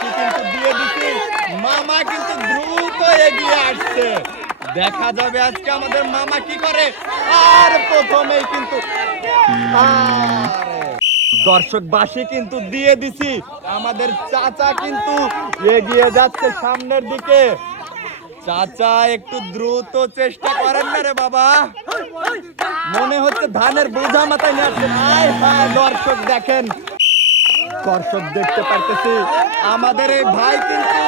বাকি কিন্তু দিয়ে দিচ্ছি, মামা কিন্তু দ্রুত এগিয়ে আসছে। দেখা যাবে আজকে আমাদের মামা কি করে। আর প্রথমেই কিন্তু দর্শক বাসি কিন্তু দিয়ে দিছি, আমাদের চাচা কিন্তু এগিয়ে যাচ্ছে সামনের দিকে। চাচা একটু দ্রুত চেষ্টা করেন না রে বাবা, মনে হচ্ছে ধানের বোঝা মাথায় নিয়ে আসছে। দর্শক দেখেন, দর্শক দেখতে পারতেছি আমাদের এই ভাই কিন্তু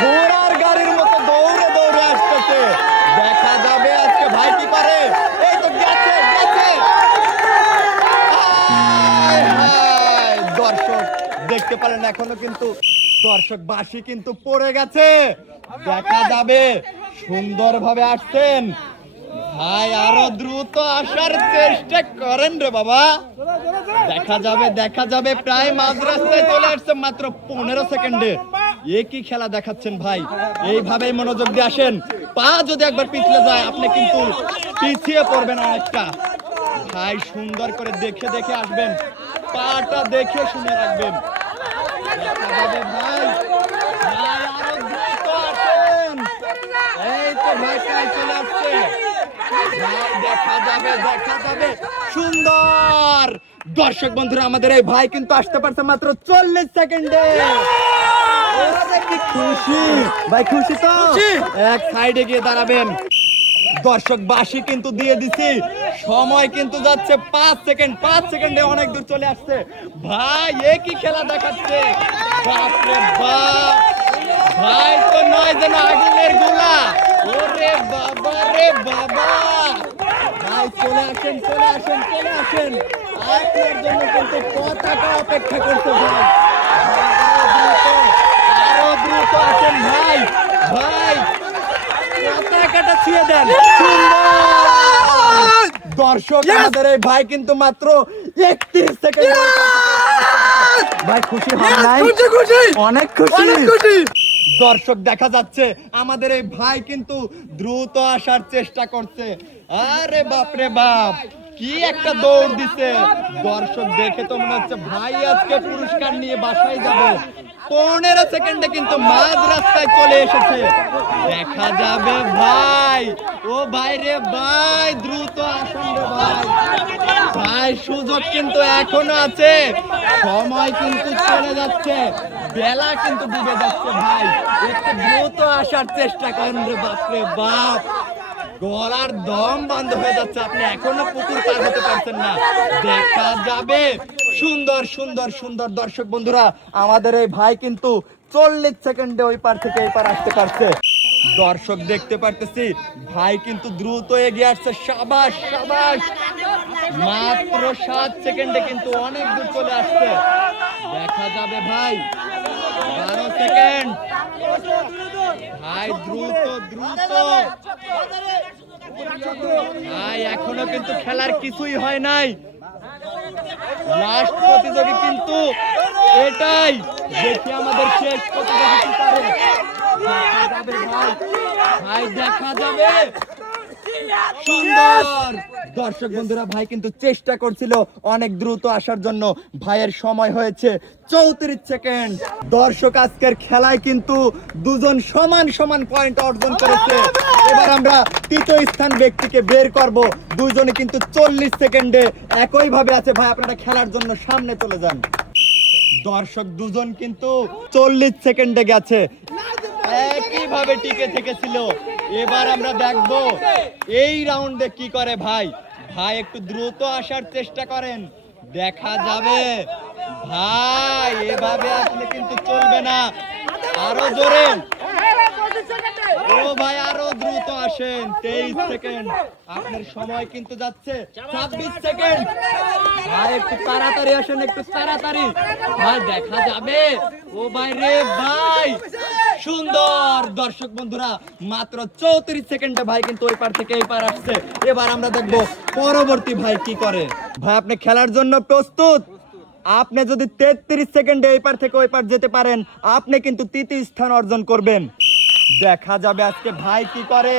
ঘোড়ার গাড়ির মতো দৌড়ে দৌড়ে আসতেছে। দেখা যাবে আজকে ভাই কি করে। এই তো গেছে গেছে। দর্শক দেখতে পারেন এখনো কিন্তু দর্শক বাসি কিন্তু পড়ে গেছে। দেখা যাবে সুন্দরভাবে আসছেন ভাই, আরো দ্রুত আসার চেষ্টা করেন রে বাবা। দেখা যাবে প্রায় মাঝ রাস্তায় চলে আসছে মাত্র 15 সেকেন্ডে। একই খেলা দেখাচ্ছেন ভাই, এইভাবেই মনোযোগ দিয়ে আসেন। পা যদি একবার পিছলে যায় আপনি কিন্তু পিছিয়ে পড়বেন অনেকটা। ভাই সুন্দর করে দেখে দেখে আসবেন, পাটা দেখে শুনে রাখবেন। দেখা যাবে ভাই, ভাই আরো দ্রুত আসেন। এই তো ভাই প্রায় চলে আসছে ভাই, দেখা যাবে সুন্দর। দর্শক বন্ধুরা আমাদের এই ভাই কিন্তু আসতে পারছে মাত্র 40 সেকেন্ডে। খুশি ভাই, খুশি তো? এক সাইডে গিয়ে দাঁড়াবেন। দর্শক বাসি কিন্তু দিয়ে দিছি, সময় কিন্তু যাচ্ছে 5 সেকেন্ড। 5 সেকেন্ডে অনেক দূর চলে আসছে ভাই, একই খেলা দেখাচ্ছে। বাপরে বাপ, ভাই তো নয় যেন আগুনের গোলা। ওরে বাবা রে বাবা, ভাই চলে আসেন চলে আসেন চলে আসেন, আপনার জন্য কিন্তু পতাকা অপেক্ষা করছে ভাই। আরো দ্রুত আসেন ভাই, ভাই পতাকাটা ছুঁয়ে দেন। দর্শক আমাদের এই ভাই কিন্তু মাত্র 31 সেকেন্ড। ভাই খুশি হন নাই? অনেক খুশি। দর্শক দেখা যাচ্ছে আমাদের এই ভাই কিন্তু দ্রুত আসার চেষ্টা করছে। আরে বাপ রে বাপ, কি একটা দৌড় দিছে। দর্শক দেখে তো মনে হচ্ছে ভাই আজকে পুরস্কার নিয়ে বাসায় যাবে। 15 সেকেন্ডে কিন্তু মাঝ রাস্তায় চলে এসেছে। দেখা যাবে ভাই, ও ভাই রে ভাই, দ্রুত আসুন রে ভাই। ভাই সুযোগ কিন্তু এখনো আছে, সময় কিন্তু চলে যাচ্ছে, বেলা কিন্তু ডুবে যাচ্ছে ভাই, একটু দ্রুত আসার চেষ্টা করেন রে বাপ রে বাপ। গলার দম বন্ধ হয়ে যাচ্ছে, আপনি এখনো পুকুর পার হতে পারছেন না। দেখা যাবে সুন্দর সুন্দর সুন্দর। দর্শক বন্ধুরা আমাদের এই ভাই কিন্তু 40 সেকেন্ডে ওই পার থেকে এই পার আসতে পারছে। দর্শক দেখতে পারতেছি ভাই কিন্তু দ্রুত এগিয়ে আসছে। সাবাস সাবাস, মাত্র 7 সেকেন্ডে কিন্তু অনেক দূর চলে আসছে। দেখা যাবে ভাই 12 সেকেন্ড। ভাই দ্রুত দ্রুত ভাই, এখনো কিন্তু খেলার কিছুই হয় নাই। লাস্ট প্রতিযোগী কিন্তু এটাই, দেখি আমাদের শেষ প্রতিযোগী কি পারে। দেখা যাবে ভাই, ভাই দেখা যাবে সুন্দর। দর্শক বন্ধুরা ভাই কিন্তু চেষ্টা করছিল অনেক দ্রুত আসার জন্য, ভাইয়ের সময় হয়েছে 34 সেকেন্ড। দর্শক আজকের খেলায় কিন্তু দুজন সমান সমান পয়েন্ট অর্জন করেছে। এবার আমরা তৃতীয় স্থান ব্যক্তিকে বের করব। দুইজনে কিন্তু 40 সেকেন্ডে একই ভাবে আছে। ভাই আপনারা খেলার জন্য সামনে চলে যান। দর্শক দুজন কিন্তু 40 সেকেন্ডে গেছে, একইভাবে টিকে থেকেছিল। এবার আমরা দেখব এই রাউন্ডে কি করে ভাই। ভাই একটু দ্রুত আসার চেষ্টা করেন, দেখা যাবে। ভাই এভাবে আসলে কিন্তু চলবে না, আরো জোরে। ও ভাই আরো দ্রুত আসেন। 23 সেকেন্ড, আপনার সময় কিন্তু যাচ্ছে 26 সেকেন্ড। ভাই একটু তাড়াতাড়ি আসেন, একটু তাড়াতাড়ি। ভাই দেখা যাবে। ও ভাই রে ভাই, সুন্দর। দর্শক বন্ধুরা মাত্র 34 সেকেন্ডে ভাই কিন্তু ওই পার থেকে এই পার আসছে। এবার আমরা দেখব পরবর্তী ভাই কি করে। ভাই আপনি খেলার জন্য প্রস্তুত? আপনি যদি 33 সেকেন্ডে এই পার থেকে ওই পার যেতে পারেন, আপনি কিন্তু তৃতীয় স্থান অর্জন করবেন। দেখা যাবে আজকে ভাই কি করে।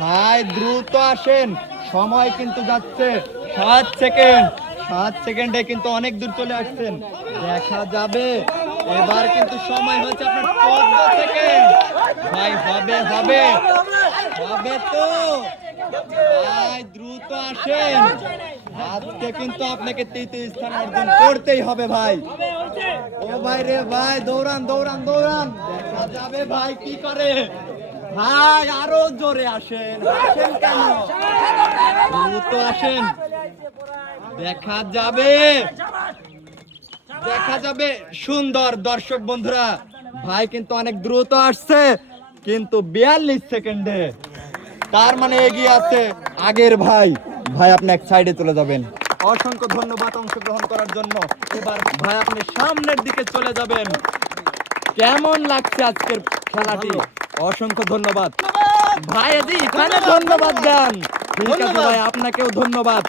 ভাই দ্রুত আসেন, সময় কিন্তু যাচ্ছে 7 সেকেন্ড। 7 সেকেন্ডে কিন্তু অনেক দূর চলে আসছেন। দেখা যাবে এবার কিন্তু সময় হচ্ছে আপনার 14 সেকেন্ড। ভাই হবে হবে হবে তো ভাই, দ্রুত আসেন। আজকে কিন্তু আপনাকে তৃতীয় স্থান অর্জন করতেই হবে ভাই। ও ভাই রে ভাই, দৌড়ান দৌড়ান দৌড়ান, দেখা যাবে ভাই কি করে। ভাই আরো জোরে আসেন, আসেন কেন, দ্রুত আসেন, দেখা যাবে দেখা যাবে। সুন্দর দর্শক বন্ধুরা, ভাই কিন্তু অনেক দ্রুত আসছে, কিন্তু 42 সেকেন্ডে, তার মানে এগিয়ে আছে আগের ভাই। ভাই আপনি এক সাইডে চলে যাবেন। অসংখ্য ধন্যবাদ অংশগ্রহণ করার জন্য। এবার ভাই আপনি সামনের দিকে চলে যাবেন। কেমন লাগছে আজকের খেলাটি? অসংখ্য ধন্যবাদ ভাই। এখানে ধন্যবাদ দেন। ঠিক আছে ভাই, আপনাকেও ধন্যবাদ।